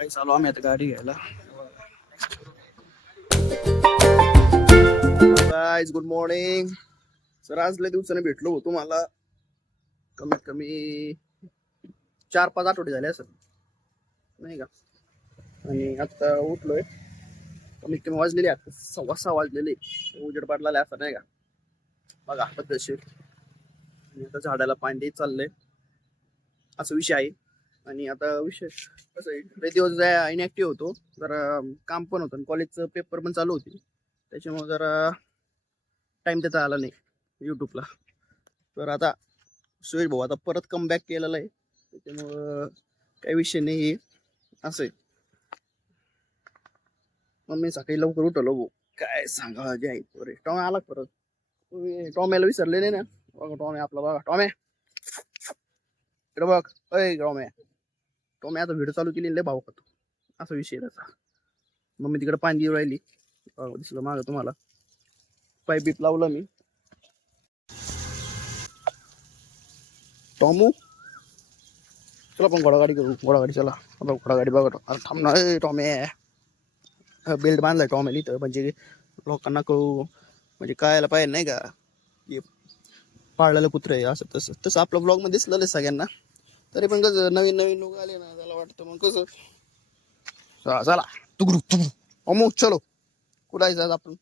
काही चालू आम्ही आता गाडी घ्यायला. Guys good morning sir. आज लय दिवसाने भेटलो होतो. मला कमीत कमी 4-5 आठवडे झाले असं नाही का. आणि आता उठलोय. कमीत कमी वाजलेले आता 6:15 वाजलेले. उजेड पडलेला असं नाही का. बघा पद्धतशीर. आणि आता झाडाला पाणी देत चाललंय असं विषय आहे. आणि आता विषय कसं आहे, लय दिवस इनॅक्टिव्ह होतो. जरा काम पण होतं, कॉलेजचं पेपर पण चालू होते. त्याच्यामुळे जरा टाइम देता आला नाही यूट्यूबला. तर आता सुरेश भाऊ आता परत कमबॅक केलेला आहे. त्याच्यामुळं काही विषय नाही असं आहे. मग मी सकाळी लवकर उठवलो भाऊ. काय सांगा जे आहे बरे. टॉमे आला परत. तुम्ही टॉम्याला विसरले नाही ना. बघा टॉमे आपला, बघा टॉमे इकडे बघ. अय टॉमे, टॉमे आता व्हिडिओ चालू केली लय भाऊ खातो असा विषय त्याचा. मग मी तिकडे पाणी देऊ राहिली. दिसलं मागं तुम्हाला. पाईप बीप लावलं मी. टॉमू चला पण घोडागाडी करू. घोडागाडी चला. आता घोडागाडी बघा. अरे थांब ना टॉमे. बेल्ट बांधलाय टॉमेला इथं, म्हणजे लोकांना कळू, म्हणजे कळायला पाहिजे नाही का की पाळलेलं कुत्र आहे असं तसं. तसं आपलं ब्लॉग मध्ये दिसलेलं सगळ्यांना. तरी पण कसं नवीन नवीन लोक आले ना, त्याला वाटतं मग कसं चला तुकडू तुकडू अमुक चलो. कुठं जायचं आपण.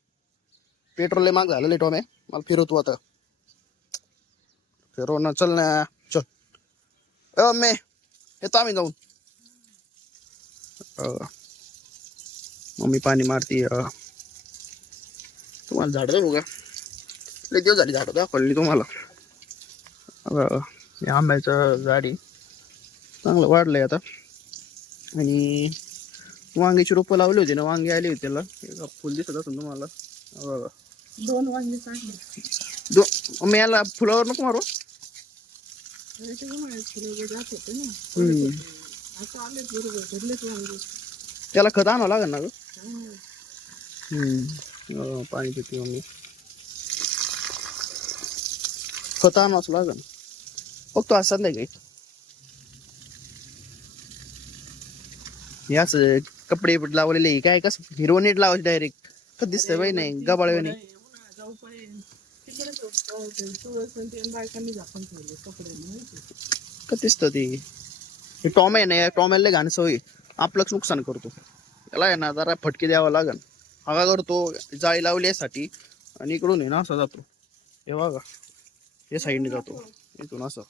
पेट्रोल लय महाग झालेलं टॉमे. मला फिरवतो आता. फिरव ना, चल ना चल. मे येतो आम्ही जाऊन. मम्मी पाणी मारती. तुम्हाला झाड दाखवू का. लय दिवस झाली झाडं दाखवली तुम्हाला. हे आंब्याचं झाडी चांगलं वाढलंय आता. आणि वांग्याची रोपं लावली होती ना, वांगे आली होती त्याला. फुल दिसत असेल तुम्हाला. 2 वाजले चांगले. मम्मी याला फुलावर नको मारू. त्याला खत आणावं लागेल ना ग. पाणी पिते मम्मी. खत आणावंच लागेल. बघतो आज संध्याकाळी. याच कपडे लावलेले काय कसं हिरो नीट लावायचे डायरेक्ट. खत दिसतंय बाई नाही गबाळ नाही. खत दिसतं ते. हे टॉम आहे ना, या टॉमेला घाण सवय. आपलंच नुकसान करतो. त्याला आहे ना जरा फटके द्यावा लागेल. हा काय करतो, जाळी लावली यासाठी आणि इकडून आहे ना असा जातो. हे बघा हे साईडने जातो इथून असं.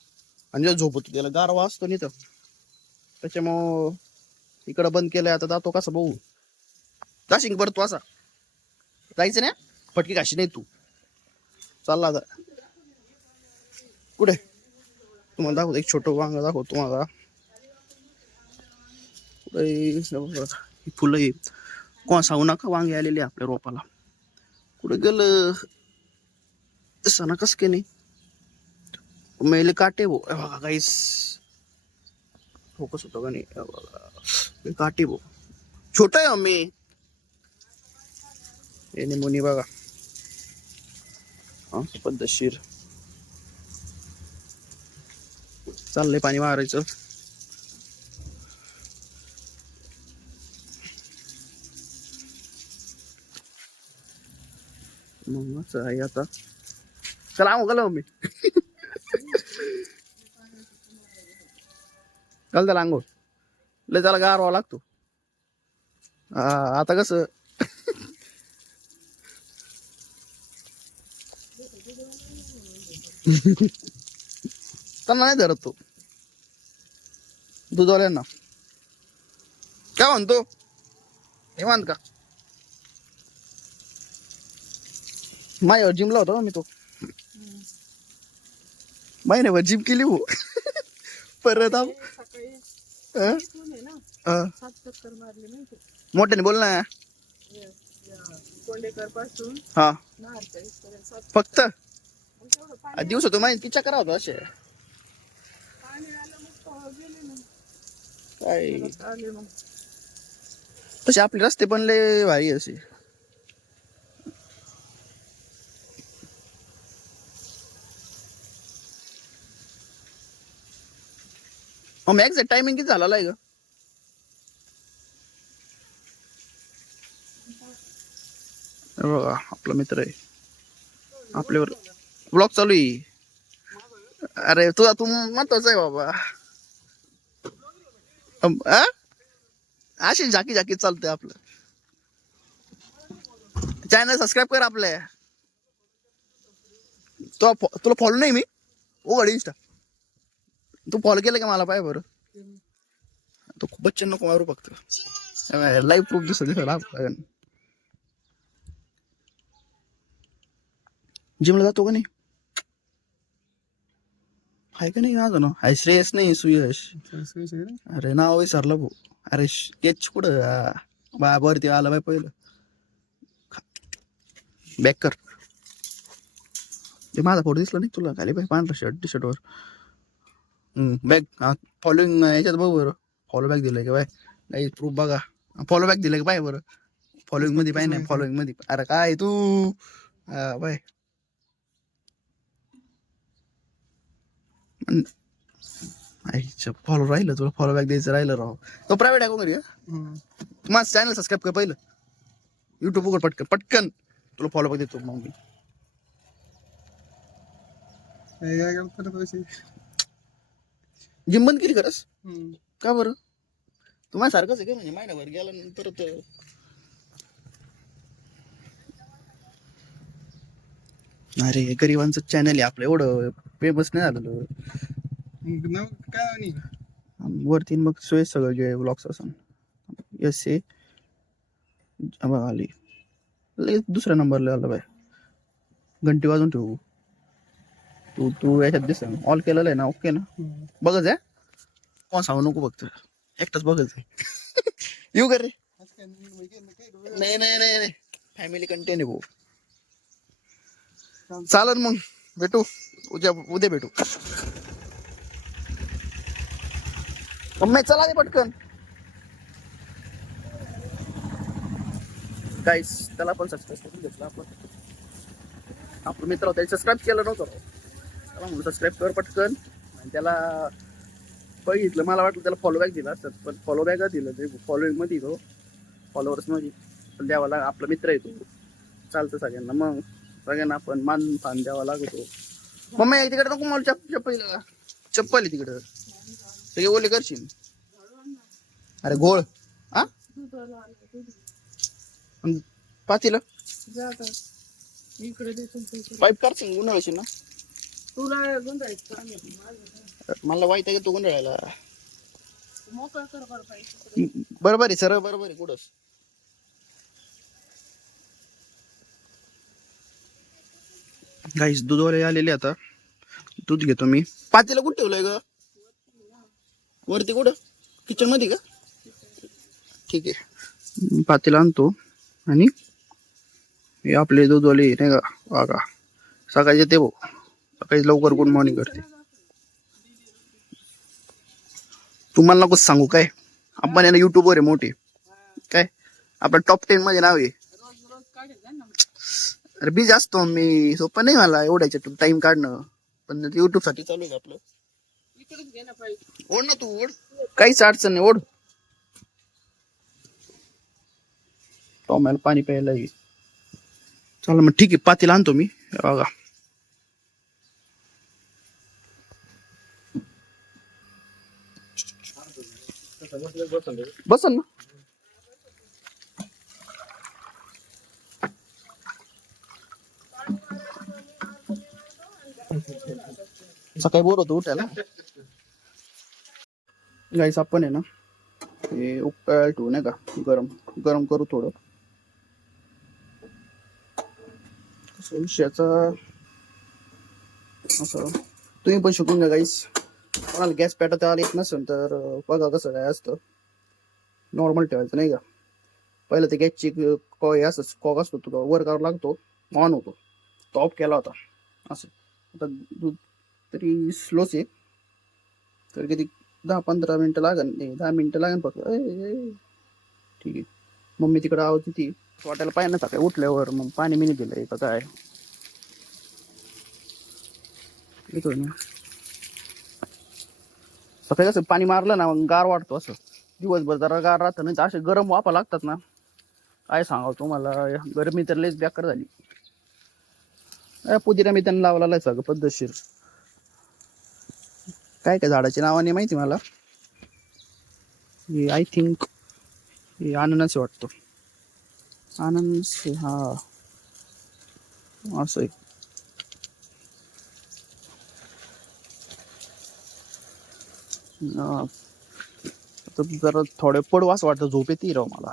आणि जेव्हा झोपतो त्याला गारवा असतो नाही तर त्याच्यामुळं इकडं बंद केलंय. आता जातो कसं बघू. जाशील परत तू असा. जायचं ना फटके घाशी नाही तू. चालला आता कुठे. तुम्हाला दाखवतो एक छोटं वांग दाखवतो तुम्हाला. कुठे फुलं आहे. कोण सांगू नका वांगे आलेले आपल्या रोपाला. कुठे गेलं सणा कस के नाही. मेले काटे भो बघा काहीच फोकस होतो का नाही. काटे भो छोट आहे मम्मी. येणे मुनी बघा पद्धतशीर चाललंय पाणी मारायचं. मग आहे आता. चला आऊ गेलो मम्मी. चल त्याला अंघोळ लय त्याला गारवा लागतो. आता कसं त्यांना नाही धरत तो दूधवाल्यांना. काय म्हणतो हे मान का. माझ्यावर जिमला होता मी तो. महिन्याभर जिम केली हो. परत मोठ्याने बोल ना. हा फक्त दिवस होतो माहिती तिच्या करा होता असे काय. तसे आपले रस्ते पण लय भारी असे. मग एक्झॅक्ट टायमिंग किती झालेला आहे ग. हे बघा आपला मित्र आहे आपल्यावर ब्लॉग चालू आहे. अरे तुझा तू महत्वाचा आहे बाबा. आ? अशी झाकी झाकी चालतंय आपलं. चॅनल सबस्क्राईब कर आपल्या. तुला फॉलो नाही मी उघड इंस्टा. तू फॉलो केलं का मला पाय बरं. तू खूपच नको मारू फक्त. लाईव्ह प्रूफ दिसत जिमला जातो का नाही. आहे का नाही माझं नाव हाय श्रेयस नाही सुयश. अरे नाव विसरलं भाऊ. अरे तेच कुठं बाबरती आला बाय पहिलं बॅक कर. ते माझा फोटो दिसला नाही तुला खाली बाय पांढरा शर्ट टी शर्टवर बॅक फॉलोइंग याच्यात बघ बरं. फॉलो बॅक दिलंय का बाय नाही प्रूफ बघा. फॉलो बॅक दिलंय का बाय बरं. फॉलोइंग मध्ये पाय नाही फॉलोइंग मध्ये. अरे काय तू बाय फॉलो राहिलं तुला फॉलो बॅक द्यायचं राहिलं राव. तो प्रायव्हेट आहे कोण माझं चॅनल सबस्क्राईब कर पहिलं. युट्यूब वर पटकन पटकन तुला फॉलो बॅक देतो मग मी. जिम बंद केली खरंच का बरं. तुम्हाला सारखंच आहे का म्हणजे महिनाभर गेला परत. अरे गरिबांचं चॅनल आहे आपलं एवढं फेमस नाही झालेलं. काय वरती मग सोय सगळं जे ब्लॉग्स असं एस ए आली लगेच दुसऱ्या नंबरला आला बाय. घंटी वाजून ठेवू. तू तू याच्यात दिस ऑल केलेलं आहे ना ओके ना. बघच आहे कोण सांगू नको फक्त एकटाच बघच आहे. येऊ कर रे. नाही नाही नाही नाही फॅमिली कंटेन आहे भाऊ. चालन मग भेटू उद्या भेटू. मम्मी चला रे पटकन. गाईस त्याला पण सबस्क्राईब करून घेतलं आपण. आपला मित्र त्याला सबस्क्राईब केलं नव्हतं त्याला म्हणून सबस्क्राईब कर पटकन. आणि त्याला बघितलं मला वाटलं त्याला फॉलो बॅक दिला असतं पण फॉलो बॅकच दिलं ते फॉलोईंग मध्ये तो फॉलोअर्स मध्ये पण द्यावा लाग. आपला मित्र आहे तो चालतं सगळ्यांना मग सगळ्यांना आपण मान फान द्यावा लागतो. मम्मी तिकडे नको मला चप्पल आहे तिकडं सगळे ओले करशील. अरे घोळ हा पातीला पाईप करशील गुंडाळशील ना. मला वाईट आहे का तू गुंडाळायला. बरोबर आहे सर बरोबर आहे कुठंच. गाईस दूधवाले आलेले आता दूध घेतो मी. पातीला कुठं ठेवलंय ग वरती कुठं किचन मध्ये का. ठीक आहे पातीला आणतो आणि हे आपले दूधवाले नाही का बघा सकाळी येते भाऊ सकाळी लवकर गुड मॉर्निंग करते. तुम्हाला नकोच सांगू काय आपण याला युट्यूबवर आहे मोठे काय आपलं टॉप 10 मध्ये नाव आहे. अरे बिझी असतो मी सोपं नाही मला एवढ्याच्या टाइम काढणं पण युट्यूब साठी चालू आहे आपलं. ओढ ना तू ओढ काहीच अडचण नाही ओढ. टॉमॅला पाणी प्यायला ये. चला मग ठीक आहे पातीला आणतो मी बघा. बसन ना. सकाळी बोर होतो उठायला. गाईस आपण आहे ना हे उकळायला ठेवू नाही का गरम गरम करू थोडं. विषयाचा असं तुम्ही पण शिकून घ्या गाईस. कोणाला गॅस पेटवता आला येत नसेल तर बघा कसं काय असतं. नॉर्मल ठेवायचं नाही का. पहिलं ते गॅसची असं कॉक असतो तो वर करावा लागतो ऑन होतो तो ऑफ केला होता असं. आता दूध तरी स्लोच आहे तर किती 10-15 मिनिटं लागेल 10 मिनिटं लागेल फक्त. ठीक आहे मम्मी तिकडे आवाज ती वाटायला पाहिजे ना सकाळी उठल्यावर मग पाणी मिनी दिलंय का काय. येतोय ना सकाळी कसं पाणी मारलं ना मग गार वाटतो असं. दिवसभर जरा गार राहतं नाही असे गरम वाफा लागतात ना काय सांगावं तुम्हाला, गरमी तर लयच बेकार झाली. पुदिना मी त्यांना लावलेला आहे सगळं पद्धतशीर. काय काय झाडाची नावं नाही माहिती मला. आय थिंक हे अननस वाटतो. अननस हा असं आहे. आता जरा थोडे पडू असं वाटतं, झोप येते राव मला.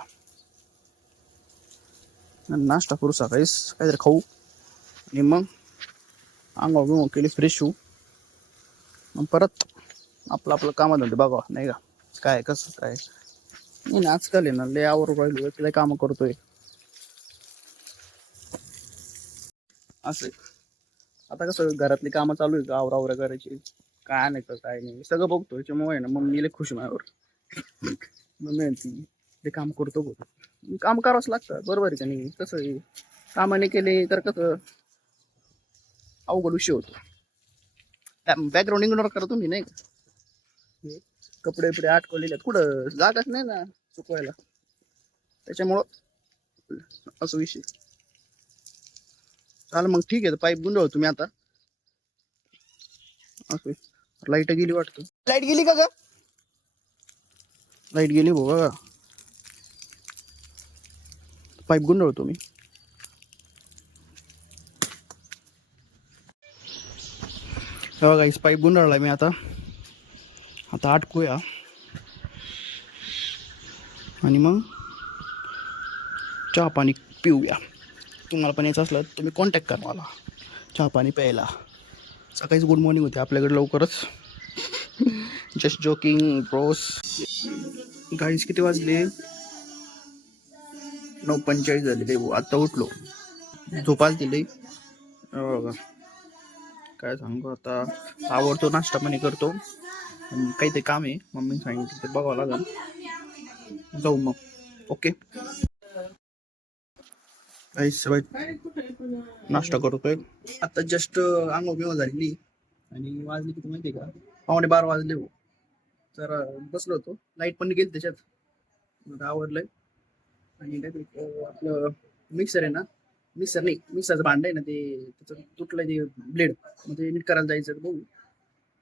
नाश्ता करू सकाळीच काहीतरी खाऊ आणि मग अंगावर बिंगावर केली फ्रेश होऊ. मग परत आपलं आपलं कामधंदे बघा नाही का, काय कसं काय. नाही ना आजकाल आहे ना लय आवरून राहिलो, लय कामं करतोय असं. आता कसं घरातली कामं चालू आहे, आवरा करायची, काय नाही तर काय नाही सगळं बघतो. त्याच्यामुळे ना मग मी लय खुश माझ्यावर. मग म्हणती ते काम करतो बघ, काम करावंच लागतं बरोबर आहे का नाही. कसं आहे, कामाने केले तर कसं अवघड विषय होतो. बॅकग्राऊंड इग्नोर करा तुम्ही नाही का. कपडे बिपडे अटकवलेले कुठं जागाच नाही ना चुकवायला, त्याच्यामुळं असं विषय. चाल मग ठीक आहे, पाईप गुंडळ तुम्ही आता. असं लाईट गेली वाटतं. लाईट गेली का ग? लाईट गेली भाऊ बघा. पाईप गुंडळतो मी. बघा गाईस, पाईप गुंडाळला मी आता. आता अटकूया आणि मग चहा पाणी पिऊया. तुम्हाला पण यायचं असलं तुम्ही कॉन्टॅक्ट करा मला चहा पाणी प्यायला. सकाळीच गुड मॉर्निंग होते आपल्याकडे लवकरच. Just joking Bros. गाईस किती वाजले? 9:45 झाले भाऊ. आता उठलो, झोपाल तिले बघा. काय सांगू आता, आवडतो नाश्ता पाणी करतो. काही ते काम आहे मम्मीने सांगितलं ते बघावं लागेल. जाऊ मग. ओके नाश्ता करतोय आता. जस्ट अंघोळ बिंघोळ झालेली आणि वाजले किती माहिती का, 11:15 वाजले हो. जरा बसलो होतो, लाईट पण गेली त्याच्यात. आवडलंय. आणि आपलं मिक्सर आहे ना, मिक्सर नाही मिक्सरचं भांड आहे ना ते, त्याचं तुटलंय ते ब्लेड. म्हणजे नीट करायला जायचं बघू,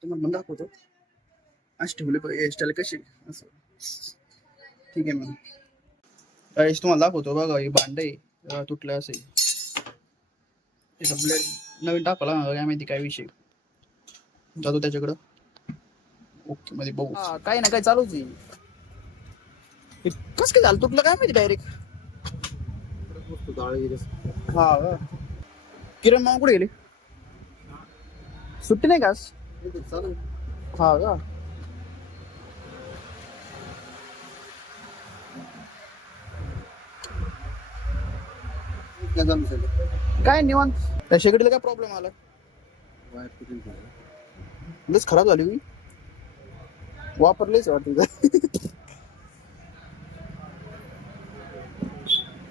तुम्हाला म्हणून दाखवतो. अशी ठेवली हेअरस्टाईल कशी असं. ठीक आहे मग काहीच तुम्हाला दाखवतो बघा. हे भांड आहे तुटलं असं. त्याचा ब्लेड नवीन टाकाला काय माहिती काय विषय. जातो त्याच्याकडं. ओके मध्ये बघू. काही ना काय चालूच आहे. कसं काय झालं तुटलं काय माहिती डायरेक्ट. हा किरण मामा कुठे गेले? सुट्टी नाही का आज? हा का. काय निवांत. त्या शेगडीला काय प्रॉब्लेम आला? लस खराब झाली मी वापरलीच वाटत.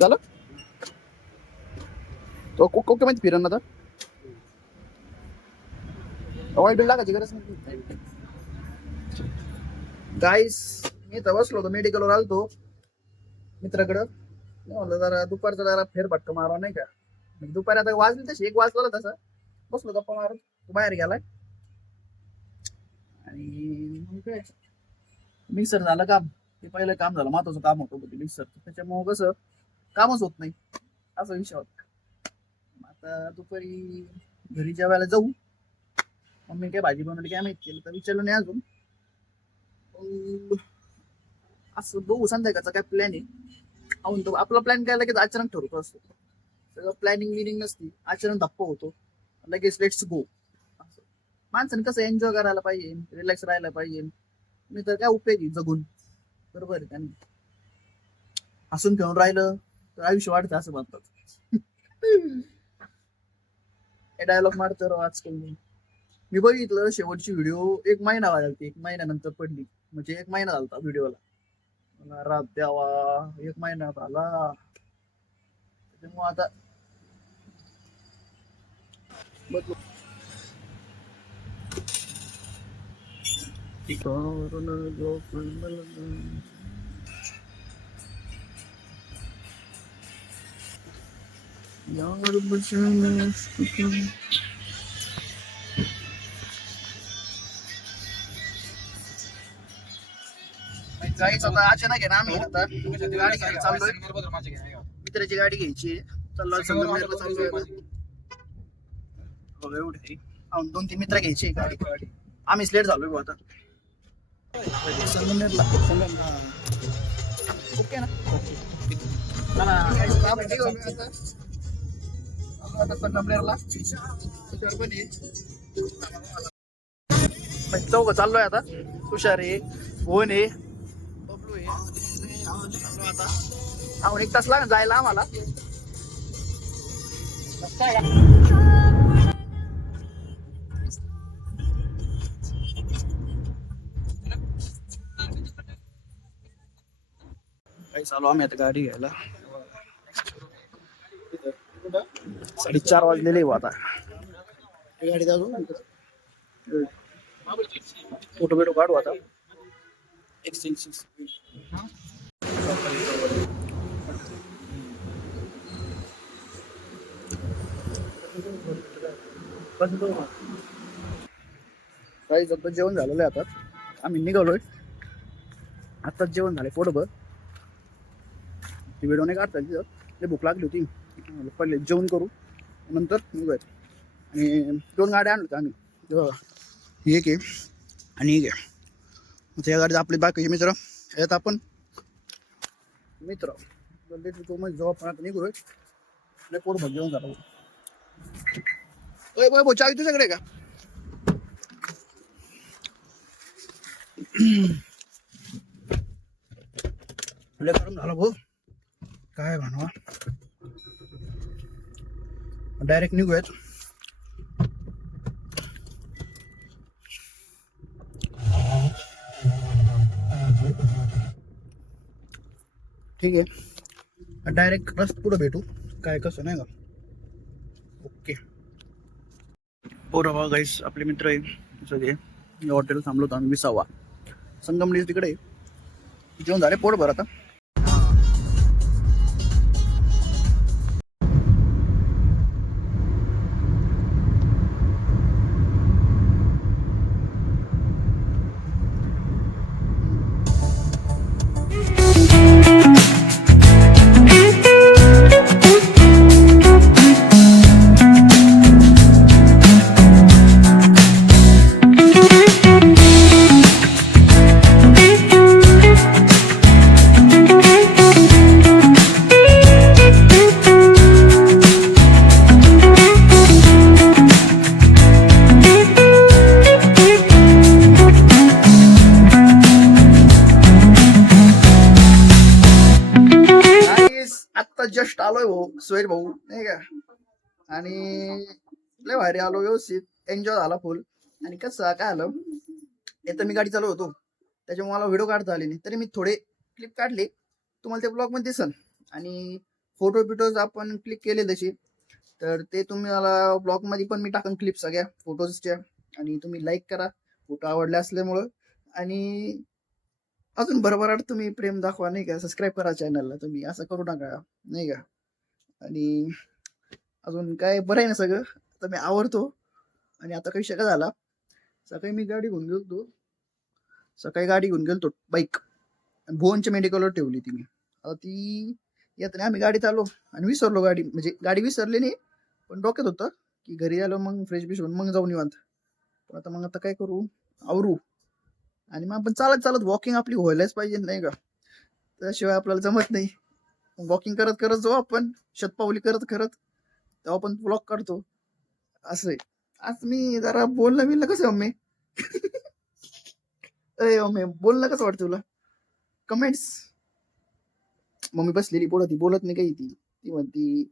झालं तो ओके माहिती फिरण आता. वाईट बिल टाकायची गरज नाही. गाईस मी तर बसलो होतो, मेडिकलवर आलतो मित्राकडं. म्हणलं जरा दुपारचा जरा फेरफटका मारा नाही का. दुपारी आता वाजली तशी 1 वाजला तसं. बसलो गप्पा मारत, तो बाहेर गेलाय. आणि मग काय मिक्सर झालं काम. ते पहिलं काम झालं, महत्वाचं काम होतं ते मिक्सर. त्याच्यामुळं कसं कामच होत नाही असा विषय होता. आता दुपारी घरी जेवायला जाऊ. मम्मी काय भाजी बनवली काय माहिती, केलं तर विचारलं नाही अजून. असं बघू संध्याकाळचा काय प्लॅन आहे. आपला प्लॅन काय लगेच अचानक ठरतो असतो. सगळं प्लॅनिंग विनिंग नसती, अचानक धप्पा होतो लगेच. Let's go. माणसाने कसं एन्जॉय करायला पाहिजे, रिलॅक्स राहायला पाहिजे. मी तर काय उपयोगी जगून बरोबर आहे त्यांनी. हसून खेळून राहिलं तर आयुष्य वाढतं असं म्हणतात. हे डायलॉग मारतो आजकाल. मी बघितलं शेवटची व्हिडिओ 1 महिना झाली, 1 महिन्यानंतर पडली. म्हणजे 1 महिना झाला व्हिडिओला. मला रात द्यावा 1 महिना झाला. त्याच्यामुळे आता बघ. यार बचाना गाईच आता अचानक आहे ना आम्ही आता गाडी घ्यायला चाललोय. मित्राची गाडी घ्यायची चाललोय संगमनेरला चाललोय आता. बघा एवढे आहे. 2-3 मित्र घ्यायची गाडी. आम्हीच लेट झालोय आता संगमनेरला. ओके ना चला आपण निघालो आता. आता संगमनेरला चौघ चाललोय आता. तुषार आहे, भुवन आहे, बबलू आहे. चाललो आता. आपण 1 तास लागेल जायला आम्हाला. काही चालू आम्ही आता गाडी घ्यायला. 4:30 वाजलेले आता. गाडी अजून फोटो बिटो काढू आता. काही फक्त जेवण झालेलं आहे आता. आम्ही निघालोय आताच. जेवण झालंय पोटभर. ती व्हिडिओ नाही काढता तिथं. ते भूक लागली होती. पहिले जेवण करू नंतर निघूयात. आणि 2 गाड्या आणल्या आम्ही. एक आहे आणि एक आहे. त्या गाडीत आपले बाकीचे मित्र यात आपण मित्र जेव्हा आपण आता निघूय. पोट भर जेवण झालं. भाऊ चावी तुझ्याकडे का? करून झाला भाऊ. काय म्हणवा डायरेक्ट निघूयात. ठीक आहे डायरेक्ट रस्त पुढे भेटू काय कसं नाही का. ओके बरं गाईस आपले मित्र आहे सगळे. हॉटेल थांबलो होतो आम्ही 20वा. संगमनेर तिकडे जेवण झाले पोट भर आता. आत्ता जस्ट आलोय भाऊ सोहेल भाऊ नाही का. आणि लय भारी आलो व्यवस्थित एन्जॉय झाला फुल. आणि कसं काय आलं येतं मी गाडी चालू होतो त्याच्यामुळे मला व्हिडिओ काढता आले नाही. तरी मी थोडे क्लिप काढले तुम्हाला ते ब्लॉग मध्ये दिसन. आणि फोटो बिटोज आपण क्लिक केले तसे तर ते तुम्हाला ब्लॉग मध्ये पण मी टाकन क्लिप सगळ्या फोटोजच्या. आणि तुम्ही लाईक करा फोटो आवडले असल्यामुळं. आणि अजून भरभराट तुम्ही प्रेम दाखवा नाही का. सबस्क्राईब करा चॅनलला तुम्ही असं करू नका नाही का. आणि अजून काय बरं आहे ना सगळं. आता मी आवरतो. आणि आता काही शका झाला सकाळी मी गाडी घेऊन गेलो. सकाळी गाडी घेऊन गेलो बाईक भुवनच्या मेडिकलवर ठेवली ती मी. आता ती येत नाही आम्ही गाडीत आलो आणि विसरलो गाडी. म्हणजे गाडी विसरली नाही पण डोक्यात होतं की घरी आलो मग फ्रेश बिश होऊन मग जाऊन निवांत. पण आता काय करू आवरू. आणि मग आपण चालत चालत वॉकिंग आपली व्हायलाच पाहिजे नाही का. त्याशिवाय आपल्याला जमत नाही. वॉकिंग करत करत जाऊ आपण शतपावली करत करत तेव्हा आपण ब्लॉग काढतो असं आहे. आज मी जरा बोलणं कसं मम्मी अरे मम्मी बोलणं कसं वाटतं तुला. कमेंट्स. मम्मी बसलेली पुढं ती बोलत नाही काही. ती म्हणती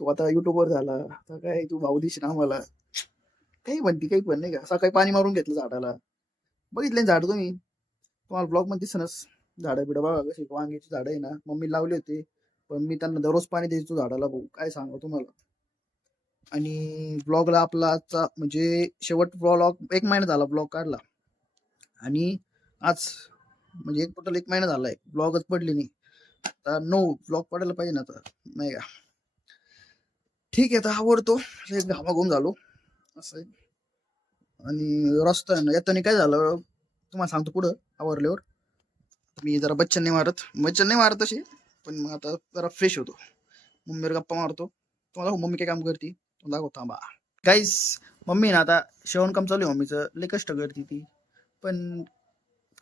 तू आता युट्यूबवर झाला आता काय तू भाऊ दिश ना आम्हाला काही म्हणती काही पण नाही का. सकाळी पाणी मारून घेतलं झाडाला. बघितले झाड तुम्ही तुम्हाला ब्लॉग मध्ये दिसनच. झाडं बिडं बघा कशी वांग्याची झाडं आहे ना मम्मी लावली होती. पण मी त्यांना दररोज पाणी द्यायचो झाडाला भाऊ काय सांगू तुम्हाला. आणि ब्लॉगला आपला आजचा म्हणजे शेवट ब्लॉग 1 महिना झाला ब्लॉग काढला. आणि आज म्हणजे टोटल 1 महिना झालाय ब्लॉगच पडली नाही. आता 9 ब्लॉग पडायला पाहिजे ना आता नाही का. ठीक आहे, तर आवडतो घामाघूम झालो असं आहे. आणि रस्ता आहे ना येताना काय झालं तुम्हाला सांगतो. पुढं आवरल्यावर मी जरा बच्चन नाही मारत अशी, पण मग आता जरा फ्रेश होतो. मम्मीवर गप्पा मारतो. तुम्हाला मम्मी काय काम करते दाखव थांबा. गाईस, मम्मी ना आता शेवणकाम चालू आहे मम्मीचं, लय कष्ट करते ती. पण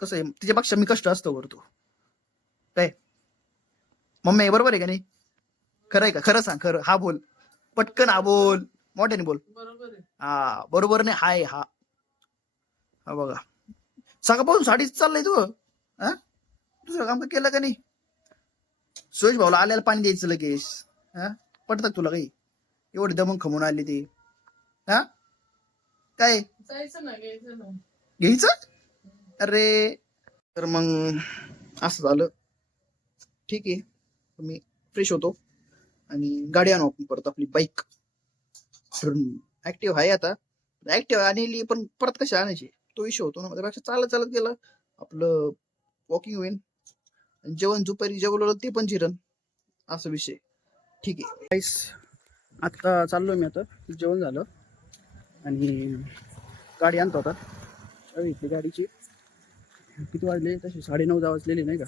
कसं आहे तिच्यापेक्षा मी कष्ट असतो करतो. काय मम्मी बरोबर आहे का नाही? खरं आहे का? खरं सांग, खरं हा बोल, पटकन हा बोल, मोठ्याने बोल. हा बरोबर नाही, हाय हा. हा बघा, सकाळपासून साडीच चाललंय तू. हा दुसरं काम केलं का नाही? सुरेश भाऊला आल्याला पाणी द्यायचं लगेच. हा पटत तुला काही? एवढी दमून खमून आली ती. हा काय घ्यायचं? अरे तर मग असं झालं. ठीक आहे, मी फ्रेश होतो आणि गाडी आणू आपण परत आपली बाईक. ऍक्टिव्ह आहे आता, ऍक्टिव्ह आणली पण परत कशी आणायची तो इश्यू होतो ना. त्यापेक्षा चालत चालत गेलं आपलं, वॉकिंग होईल. जेवण दुपारी जेवलं ते पण जिरण, असा विषय. ठीक आहे गाईस, आता चाललोय मी. आता जेवण झालं आणि गाडी आणतो आता. इथली गाडीची किती वाजले तसे 9:30 वाजलेली नाही का?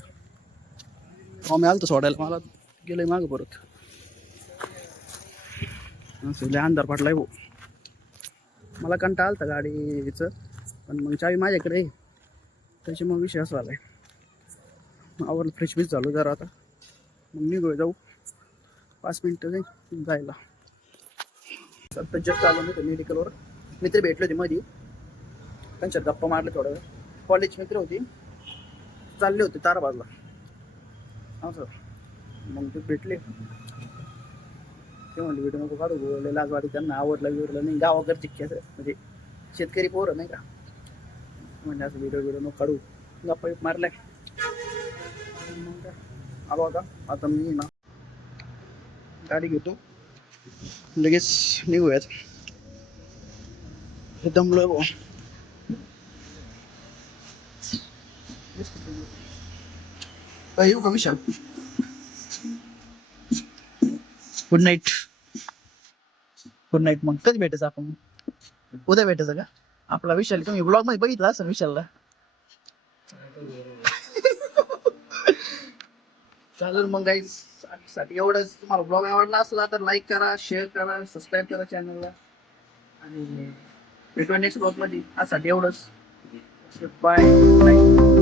मी आलतो सोडायला, मला गेलंय मागं परत. असं लय अंधार पडलाय भाऊ. मला कंटाळा आलता गाडीचं, पण मग चावी माझ्याकडे आहे, त्याची मग विषय असा आलाय. आवडलं फ्रेश बीच झालो जरा आता, मग निघूया जाऊ. 5 मिनिटं नाही जायला. आता जस्ट आलो नाही तर मेडिकलवर. मित्र भेटले होते मध्ये, त्यांच्यात गप्पा मारले थोडं. कॉलेज मित्र होती, चालले होते ताराबादला असं. मग ते भेटले, ते म्हणले व्हिडिओ नको काढू, बोलले लाज वाटते त्यांना. आवडलं नाही, गावाकडची म्हणजे शेतकरी पोरं नाही का, म्हणजे असं व्हिडिओ नको काढू. गप्पा मारलाय. आलो आता मी ना गाडी घेतो, लगेच निघूयात. दमलोय भाऊ. येऊ का Vishal? Good night. Good night. मग कधी भेटायचं आपण? उद्या भेटायचं का? आपला विशाल तुम्ही ब्लॉग मध्ये बघितला असं विशालला. चालेल मग गाईस, साठी एवढंच. तुम्हाला ब्लॉग आवडला असला तर लाईक करा, शेअर करा, सबस्क्राईब करा चॅनलला. आणि भेटूया नेक्स्ट ब्लॉग मध्ये. आजसाठी एवढंच. बाय.